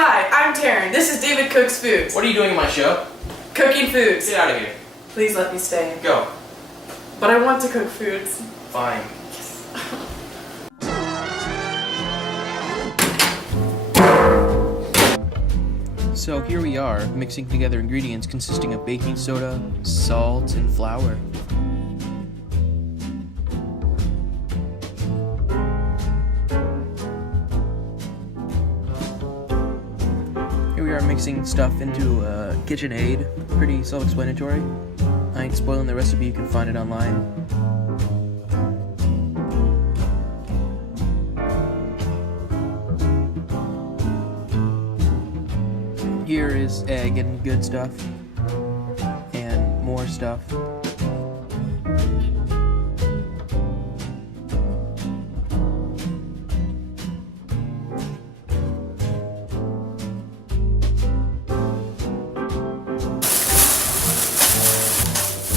Hi, I'm Taryn. This is David Cooks Foods. What are you doing in my show? Cooking foods. Get out of here. Please let me stay. Go. But I want to cook foods. Fine. So here we are, mixing together ingredients consisting of baking soda, salt, and flour. Here we are mixing stuff into a KitchenAid, pretty self-explanatory. I ain't spoiling the recipe, you can find it online. Here is egg and good stuff, and more stuff.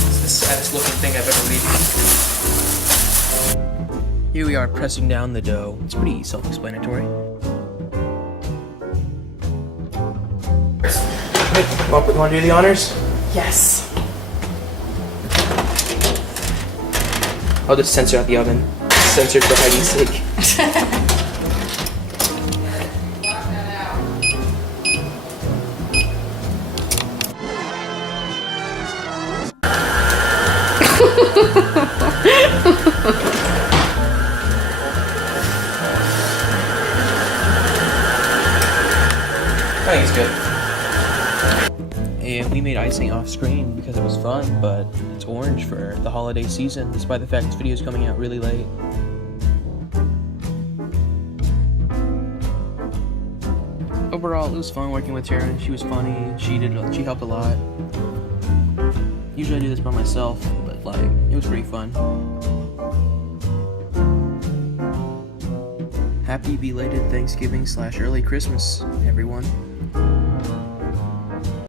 It's the saddest looking thing I've ever eaten. Here we are pressing down the dough. It's pretty self-explanatory. You want to do the honors? Yes. I'll just censor out the oven. Censored for hiding sake. I think it's good. And we made icing off screen because it was fun, but it's orange for the holiday season, despite the fact this video is coming out really late. Overall, it was fun working with Taryn. She was funny, she helped a lot. Usually I do this by myself, but like, it was pretty fun. Happy belated Thanksgiving / early Christmas, everyone.